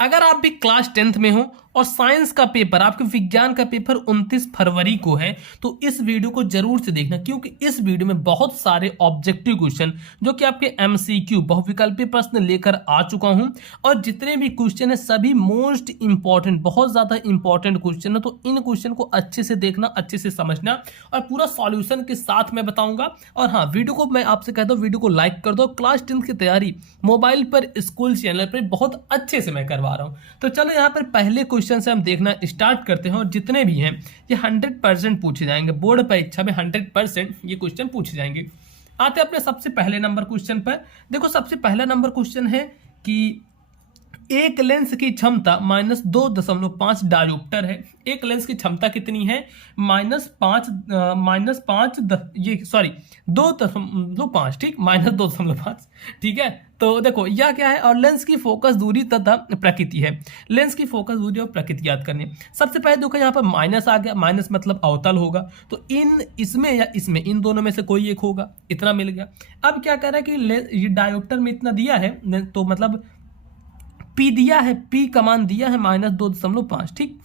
अगर आप भी क्लास 10th में हो और साइंस का पेपर, आपके विज्ञान का पेपर 29 फरवरी को है, तो इस वीडियो को जरूर से देखना, क्योंकि इस वीडियो में बहुत सारे ऑब्जेक्टिव क्वेश्चन जो कि आपके एमसीक्यू बहुविकल्पी प्रश्न लेकर आ चुका हूं, और जितने भी क्वेश्चन है सभी मोस्ट इंपॉर्टेंट, बहुत ज्यादा इंपॉर्टेंट क्वेश्चन है। तो इन क्वेश्चन को अच्छे से देखना, अच्छे से समझना, और पूरा सॉल्यूशन के साथ मैं बताऊंगा। और हाँ, वीडियो को मैं आपसे कहता हूँ, वीडियो को लाइक कर दो। क्लास 10th की तैयारी मोबाइल पर स्कूल चैनल पर बहुत अच्छे से मैं करवा रहा हूँ। तो चलो यहाँ पर पहले क्वेश्चन से हम देखना स्टार्ट करते हैं, और जितने भी हैं ये 100% पूछे जाएंगे। बोर्ड परीक्षा में 100% ये क्वेश्चन पूछे जाएंगे। आते हैं अपने सबसे पहले नंबर क्वेश्चन पर। देखो, सबसे पहला नंबर क्वेश्चन है कि एक लेंस की क्षमता -2.5 डायोप्टर है। एक लेंस की क्षमता कितनी है? -2.5, ठीक, -2.5, ठीक है। तो देखो यह क्या है, और लेंस की फोकस दूरी तथा प्रकृति है। लेंस की फोकस दूरी और प्रकृति याद करनी है। सबसे पहले देखो यहाँ पर माइनस आ गया, माइनस मतलब अवतल होगा, तो इसमें या इसमें, इन दोनों में से कोई एक होगा, इतना मिल गया। अब क्या कह रहा है कि ये डायोप्टर में इतना दिया है, तो मतलब पी दिया है, पी का मान दिया है -2.5, ठीक।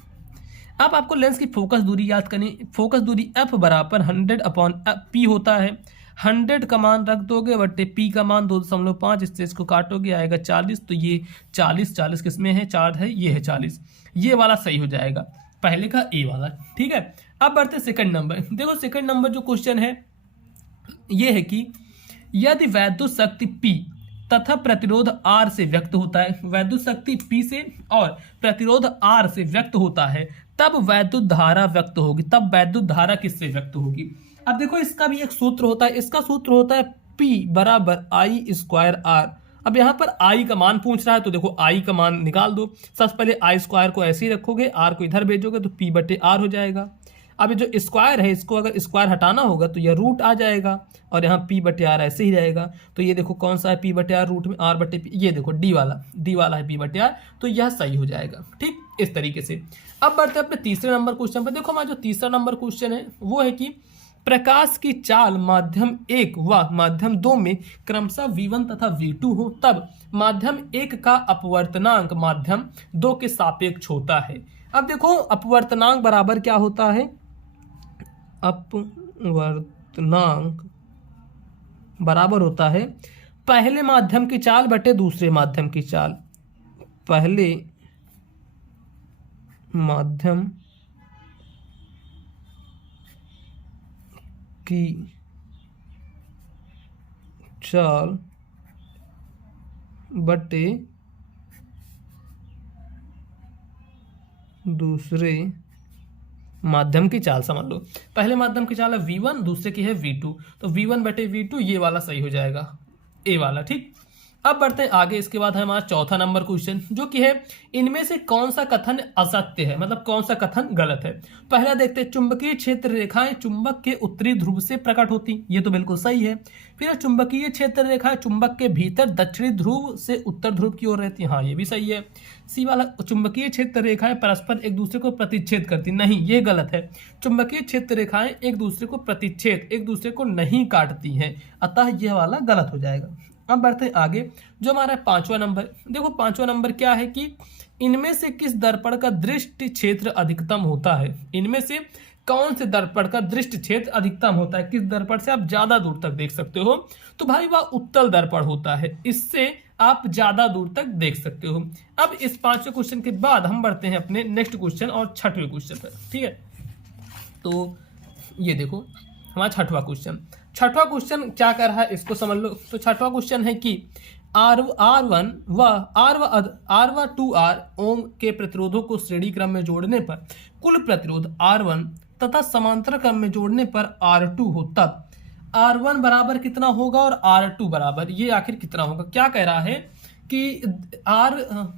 अब आपको लेंस की फोकस दूरी याद करनी। फोकस दूरी F बराबर 100/P होता है। 100 का मान रख दोगे बट्टे P का मान 2.5, इससे इसको काटोगे आएगा 40। तो ये 40 किसमें है? 4 है, ये है 40। ये वाला सही हो जाएगा, पहले का ए वाला, ठीक है। अब बढ़ते सेकंड नंबर। देखो सेकंड नंबर जो क्वेश्चन है ये है कि यदि वैद्युत शक्ति P तथा प्रतिरोध R से व्यक्त होता है, वैद्युत शक्ति P से और प्रतिरोध R से व्यक्त होता है, तब वैद्युत धारा व्यक्त होगी। तब वैद्युत धारा किससे व्यक्त होगी? अब देखो इसका भी एक सूत्र होता है। इसका सूत्र होता है P बराबर I² R। अब यहाँ पर I का मान पूछ रहा है, तो देखो I का मान निकाल दो। सबसे पहले I² को ऐसे ही रखोगे, R को इधर भेजोगे तो P/R हो जाएगा। अब जो स्क्वायर है, इसको अगर स्क्वायर हटाना होगा तो यह रूट आ जाएगा, और यहाँ P/R ऐसे ही रहेगा। तो ये देखो कौन सा है P/R रूट में R/P, ये देखो डी वाला है P/R, तो यह सही हो जाएगा, ठीक, इस तरीके से। अब बढ़ते हैं अपने तीसरे नंबर क्वेश्चन पर। देखो हमारा जो तीसरा नंबर क्वेश्चन है वो है कि प्रकाश की चाल माध्यम 1 व माध्यम 2 में क्रमशः V1 तथा V2 हो, तब माध्यम 1 का अपवर्तनांक माध्यम 2 के सापेक्ष होता है। अब देखो अपवर्तनांक बराबर क्या होता है? अपवर्तनांक बराबर होता है पहले माध्यम की चाल बटे दूसरे माध्यम की चाल। पहले माध्यम की चाल बटे दूसरे माध्यम की चाल। समझ लो पहले माध्यम की चाल है V1, दूसरे की है V2, तो V1/V2 ये वाला सही हो जाएगा, ए वाला, ठीक। अब बढ़ते हैं आगे। इसके बाद है हमारा चौथा नंबर क्वेश्चन, जो कि है इनमें से कौन सा कथन असत्य है, मतलब कौन सा कथन गलत है। पहला देखते हैं, चुंबकीय क्षेत्र रेखाएं चुंबक के उत्तरी ध्रुव से प्रकट होती, ये तो बिल्कुल सही है। फिर चुंबकीय क्षेत्र रेखाएं चुंबक के भीतर दक्षिणी ध्रुव से उत्तर ध्रुव की ओर रहती, हाँ ये भी सही है। सी वाला, चुंबकीय क्षेत्र रेखाएं परस्पर एक दूसरे को प्रतिच्छेद करती, नहीं ये गलत है। चुंबकीय क्षेत्र रेखाएं एक दूसरे को प्रतिच्छेद, एक दूसरे को नहीं काटती हैं, अतः यह वाला गलत हो जाएगा। अब बढ़ते हैं आगे, जो हमारा पांचवा नंबर। देखो पांचवा नंबर क्या है कि इनमें से किस दर्पण का दृष्टि क्षेत्र अधिकतम होता है। इनमें से कौन से दर्पण का दृष्टि क्षेत्र अधिकतम होता है, किस दर्पण से आप ज्यादा दूर तक देख सकते हो? तो भाई वह उत्तल दर्पण होता है, इससे आप ज्यादा दूर तक देख सकते हो। अब इस पांचवें क्वेश्चन के बाद हम बढ़ते हैं अपने नेक्स्ट क्वेश्चन और छठवें क्वेश्चन पर, ठीक है। तो ये देखो हमारा छठवां क्वेश्चन। छठवां क्वेश्चन क्या कर रहा है इसको समझ लो। तो छठवां क्वेश्चन है कि R1 व R2R ओम के प्रतिरोधों को श्रेणी क्रम में जोड़ने पर कुल प्रतिरोध R1 तथा समांतर क्रम में जोड़ने पर R2 हो, तब R1 बराबर कितना होगा और R2 बराबर ये आखिर कितना होगा। क्या कह रहा है कि R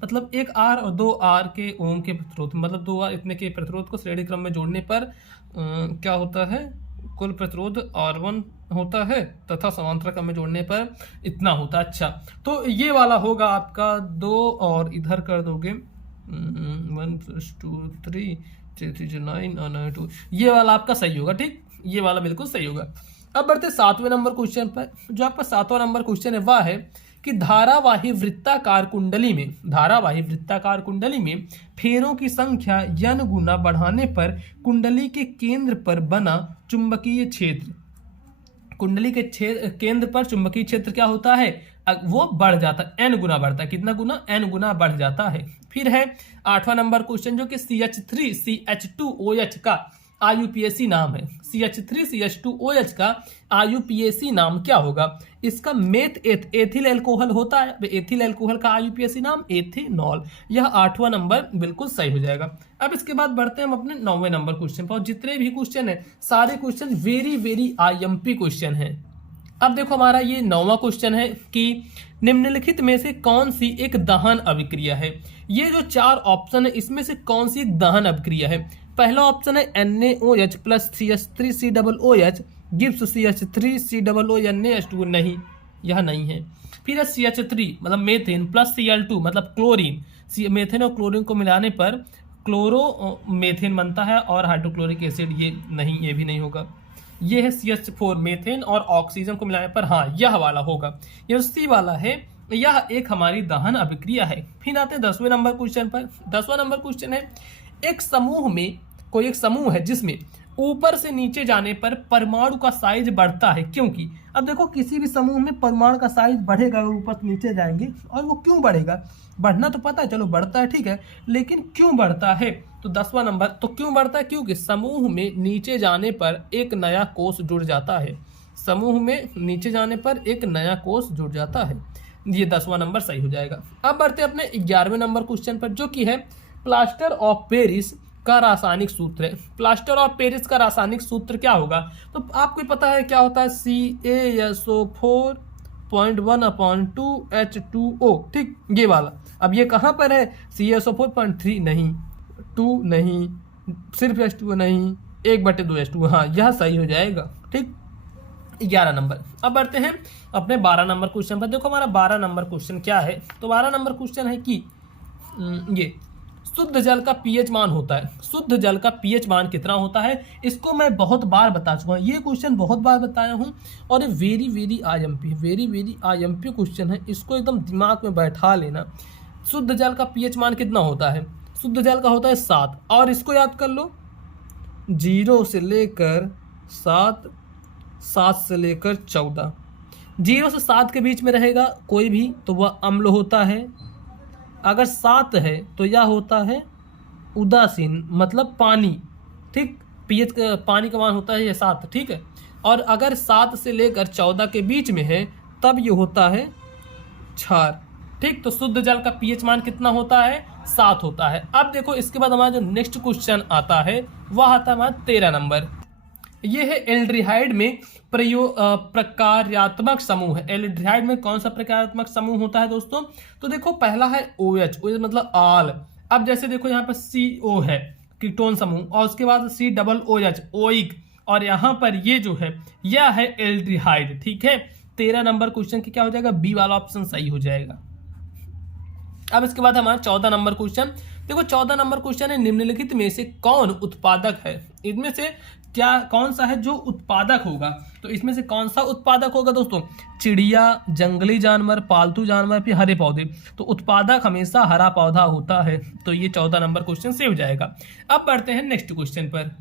मतलब एक R और 2 R के ओम के प्रतिरोध, मतलब 2 R इतने के प्रतिरोध को श्रेणी क्रम में जोड़ने पर क्या होता है, कुल प्रतिरोध R1 होता है तथा समांतर क्रम में जोड़ने पर इतना होता है। अच्छा, तो ये वाला होगा आपका 2 और इधर कर दोगे 1 + 2 3 3 9 और 9 2, ये वाला आपका सही होगा, ठीक, ये वाला बिल्कुल सही होगा। अब बढ़ते 7वें नंबर क्वेश्चन पर। जो आपका 7वां नंबर क्वेश्चन है वह है कि धारावाही वृत्ताकार कुंडली में फेरों की संख्या n गुना बढ़ाने पर कुंडली के केंद्र पर बना चुंबकीय क्षेत्र, कुंडली के केंद्र पर चुंबकीय क्षेत्र क्या होता है, वो बढ़ जाता है, n गुना बढ़ता है। कितना गुना, n गुना बढ़ जाता है। फिर है 8वां नंबर क्वेश्चन, जो कि CH3CH2OH का IUPAC नाम है। CH3CH2OH का IUPAC नाम क्या होगा? इसका एथिल एल्कोहल होता है, एथिल एल्कोहल का IUPAC नाम एथेनॉल। यह 8वां नंबर बिल्कुल सही हो जाएगा। अब इसके बाद बढ़ते हैं हम अपने 9वें नंबर क्वेश्चन पर। और जितने भी क्वेश्चन है सारे क्वेश्चन वेरी IMP क्वेश्चन है। अब देखो हमारा ये 9वां क्वेश्चन है कि निम्नलिखित में से कौन सी एक दहन अभिक्रिया है। ये जो 4 ऑप्शन है इसमें से कौन सी एक दहन अभिक्रिया है? पहला ऑप्शन है NaOH plus CH3COOH gives CH3COONH2, नहीं, यह नहीं है। फिर है CH3 मतलब मेथेन प्लस Cl2 मतलब क्लोरीन, मेथेन और क्लोरीन को मिलाने पर क्लोरोमेथेन बनता है और हाइड्रोक्लोरिक एसिड, ये नहीं, ये भी नहीं होगा। ये है CH4 मेथेन और ऑक्सीजन को मिलाने पर, हाँ यह वाला होगा, ये C वाला है। यह एक हमारी दहन अभिक्रिया है। फिर आते हैं 10वें नंबर क्वेश्चन पर। 10वां नंबर क्वेश्चन है, एक समूह में कोई एक समूह है जिसमें ऊपर से नीचे जाने पर परमाणु का साइज बढ़ता है, क्योंकि अब देखो किसी भी समूह में परमाणु का साइज बढ़ेगा अगर ऊपर से नीचे जाएंगे, और वो क्यों बढ़ेगा? बढ़ना तो पता है, चलो बढ़ता है ठीक है, लेकिन क्यों बढ़ता है? तो 10वां नंबर, तो क्यों बढ़ता है? क्योंकि समूह में नीचे जाने पर एक नया कोष जुड़ जाता है। समूह में नीचे जाने पर एक नया कोष जुड़ जाता है। ये 10वां नंबर सही हो जाएगा। अब बढ़ते हैं अपने 11वें नंबर क्वेश्चन पर, जो कि है प्लास्टर ऑफ पेरिस का रासायनिक सूत्र है। प्लास्टर ऑफ पेरिस का रासायनिक सूत्र क्या होगा? तो आपको पता है क्या होता है, CaSO4.1/2H2O, ठीक, ये वाला। अब ये कहाँ पर है? CaSO4.3 नहीं, 2 नहीं, सिर्फ H2O नहीं, 1/2 H2O, हाँ यह सही हो जाएगा, ठीक। 11 नंबर। अब बढ़ते हैं अपने 12 नंबर क्वेश्चन पर। देखो हमारा 12 नंबर क्वेश्चन क्या है? तो 12 नंबर क्वेश्चन है कि ये शुद्ध जल का पीएच मान होता है। शुद्ध जल का पीएच मान कितना होता है? इसको मैं बहुत बार बता चुका हूँ, ये क्वेश्चन बहुत बार बताया हूँ, और ये वेरी IMP क्वेश्चन है। इसको एकदम दिमाग में बैठा लेना। शुद्ध जल का पीएच मान कितना होता है? शुद्ध जल का होता है 7, और इसको याद कर लो 0 से लेकर 7, 7 से लेकर 14, 0 से 7 के बीच में रहेगा कोई भी तो वह अम्ल होता है। अगर 7 है तो यह होता है उदासीन मतलब पानी, ठीक। पीएच का पानी का मान होता है ये 7, ठीक है। और अगर 7 से लेकर 14 के बीच में है तब ये होता है क्षार, ठीक। तो शुद्ध जल का पीएच मान कितना होता है? 7 होता है। अब देखो इसके बाद हमारा जो नेक्स्ट क्वेश्चन आता है वह आता है हमारा 13 नंबर। ये है एल्डिहाइड में प्रकार्यात्मक समूह है। एल्डिहाइड में कौन सा प्रकार्यात्मक समूह होता है दोस्तों? तो देखो पहला है OH, OH मतलब आल। अब जैसे देखो यहाँ पर CO है कीटोन समूह, और उसके बाद COOH ओइक, और यहाँ पर ये जो है यह है एल्डिहाइड, ठीक है। 13 नंबर क्वेश्चन की क्या हो जाएगा? बी वाला ऑप्शन सही हो जाएगा। अब इसके बाद हमारा 14 नंबर क्वेश्चन। देखो 14 नंबर क्वेश्चन है, निम्नलिखित में से कौन उत्पादक है? इनमें से क्या कौन सा है जो उत्पादक होगा? तो इसमें से कौन सा उत्पादक होगा दोस्तों? चिड़िया, जंगली जानवर, पालतू जानवर, फिर हरे पौधे। तो उत्पादक हमेशा हरा पौधा होता है। तो ये 14 नंबर क्वेश्चन से हो जाएगा। अब बढ़ते हैं नेक्स्ट क्वेश्चन पर।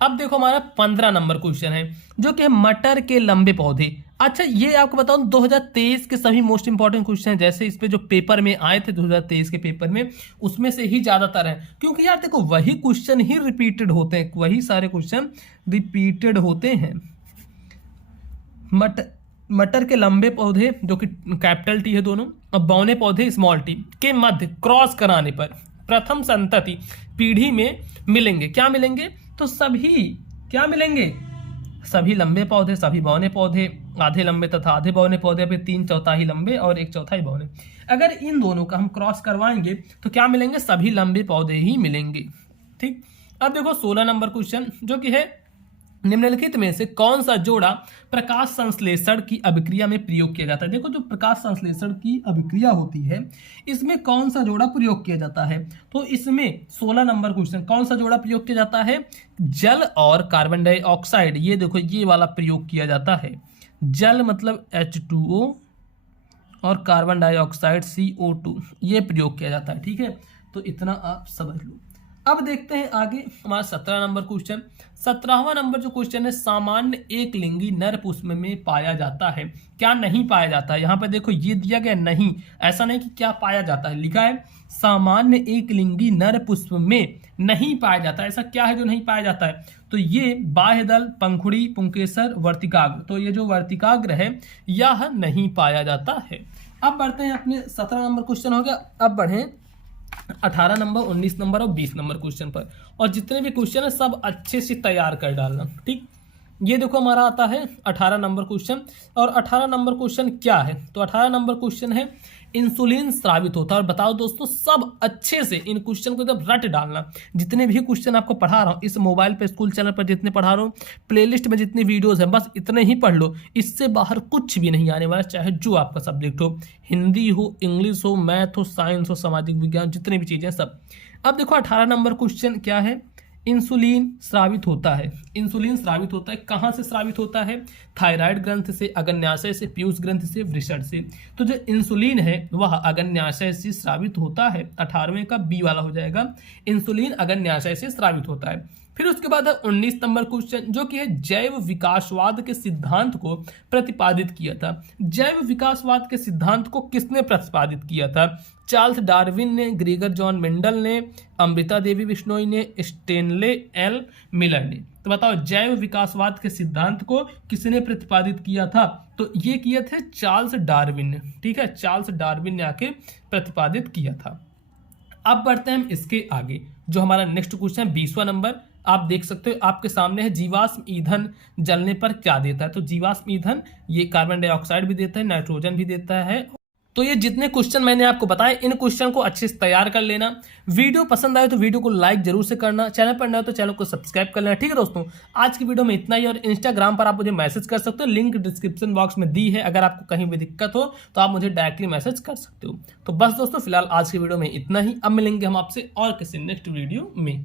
अब देखो हमारा 15 नंबर क्वेश्चन है, जो कि है मटर के लंबे पौधे। अच्छा ये आपको बताऊं 2023 के सभी मोस्ट इंपॉर्टेंट क्वेश्चन हैं, जैसे इस पे जो पेपर में आए थे 2023 के पेपर में, उसमें से ही ज्यादातर है। क्योंकि यार देखो वही क्वेश्चन ही रिपीटेड होते हैं, वही सारे क्वेश्चन रिपीटेड होते हैं। मटर के लंबे पौधे जो कि कैपिटल टी है दोनों, और बौने पौधे स्मॉल टी के मध्य क्रॉस कराने पर प्रथम संतति पीढ़ी में मिलेंगे। क्या मिलेंगे? तो सभी क्या मिलेंगे? सभी लंबे पौधे, सभी बौने पौधे, आधे लंबे तथा आधे बौने पौधे, फिर 3/4 लंबे और 1/4 बौने। अगर इन दोनों का हम क्रॉस करवाएंगे तो क्या मिलेंगे? सभी लंबे पौधे ही मिलेंगे, ठीक। अब देखो 16 नंबर क्वेश्चन, जो कि है निम्नलिखित में से कौन सा जोड़ा प्रकाश संश्लेषण की अभिक्रिया में प्रयोग किया जाता है? देखो जो प्रकाश संश्लेषण की अभिक्रिया होती है इसमें कौन सा जोड़ा प्रयोग किया जाता है? तो इसमें 16 नंबर क्वेश्चन, कौन सा जोड़ा प्रयोग किया जाता है? जल और कार्बन डाइऑक्साइड। ये देखो ये वाला प्रयोग किया जाता है। जल मतलब H2O और कार्बन डाइऑक्साइड CO2 ये प्रयोग किया जाता है। ठीक है, तो इतना आप समझ लो। अब देखते हैं आगे हमारा 17 नंबर क्वेश्चन। 17वां नंबर जो क्वेश्चन है, सामान्य एक लिंगी नर पुष्प में पाया जाता है, क्या नहीं पाया जाता है। यहाँ पर देखो ये दिया गया नहीं, ऐसा नहीं कि क्या पाया जाता है, लिखा है सामान्य एक लिंगी नर पुष्प में नहीं पाया जाता है। ऐसा क्या है जो नहीं पाया जाता है, तो ये बाह्यदल, पंखुड़ी, पुंकेसर, वर्तिकाग्र। तो ये जो वर्तिकाग्र है यह नहीं पाया जाता है। अब बढ़ते हैं अपने 17 नंबर क्वेश्चन हो गया। अब बढ़ें 18 नंबर, 19 नंबर और 20 नंबर क्वेश्चन पर। और जितने भी क्वेश्चन है सब अच्छे से तैयार कर डालना। ठीक, ये देखो हमारा आता है 18 नंबर क्वेश्चन। और 18 नंबर क्वेश्चन क्या है, तो 18 नंबर क्वेश्चन है इंसुलिन स्रावित होता है। और बताओ दोस्तों, सब अच्छे से इन क्वेश्चन को एकदम रट डालना। जितने भी क्वेश्चन आपको पढ़ा रहा हूँ इस मोबाइल पे, स्कूल चैनल पर जितने पढ़ा रहा हूँ, प्लेलिस्ट में जितनी वीडियोस हैं, बस इतने ही पढ़ लो। इससे बाहर कुछ भी नहीं आने वाला, चाहे जो आपका सब्जेक्ट हो, हिंदी हो, इंग्लिश हो, मैथ हो, साइंस हो, सामाजिक विज्ञान, जितनी भी चीज़ें सब। अब देखो 18 नंबर क्वेश्चन क्या है, इंसुलिन स्रावित होता है। इंसुलिन स्रावित होता है, कहाँ से स्रावित होता है, थायराइड ग्रंथ से, अग्न्याशय से, पीयूष ग्रंथ से, वृषण से। तो जो इंसुलिन है वह अग्न्याशय से स्रावित होता है। 18वें का बी वाला हो जाएगा, इंसुलिन अग्न्याशय से स्रावित होता है। फिर उसके बाद है 19 नंबर क्वेश्चन, जो कि है जैव विकासवाद के सिद्धांत को प्रतिपादित किया था। जैव विकासवाद के सिद्धांत को किसने प्रतिपादित किया था, चार्ल्स डार्विन ने, ग्रेगर जॉन मेंडल ने, अमृता देवी बिश्नोई ने, स्टेनले एल मिलर ने। तो बताओ जैव विकासवाद के सिद्धांत को किसने प्रतिपादित किया था, तो ये किए थे चार्ल्स डार्विन ने। ठीक है, चार्ल्स डार्विन ने आके प्रतिपादित किया था। अब बढ़ते हैं हम इसके आगे, जो हमारा नेक्स्ट क्वेश्चन है 20वां नंबर। आप देख सकते हो आपके सामने है, जीवाश्म ईंधन जलने पर क्या देता है। तो जीवाश्म ईंधन ये कार्बन डाइऑक्साइड भी देता है, नाइट्रोजन भी देता है। तो ये जितने क्वेश्चन मैंने आपको बताए, इन क्वेश्चन को अच्छे से तैयार कर लेना। वीडियो पसंद आए तो वीडियो को लाइक जरूर से करना, चैनल पर नए हो तो चैनल को सब्सक्राइब कर लेना। ठीक है दोस्तों, आज की वीडियो में इतना ही। और इंस्टाग्राम पर आप मुझे मैसेज कर सकते हो, लिंक डिस्क्रिप्शन बॉक्स में दी है। अगर आपको कहीं भी दिक्कत हो तो आप मुझे डायरेक्टली मैसेज कर सकते हो। तो बस दोस्तों, फिलहाल आज की वीडियो में इतना ही। अब मिलेंगे हम आपसे और किसी नेक्स्ट वीडियो में।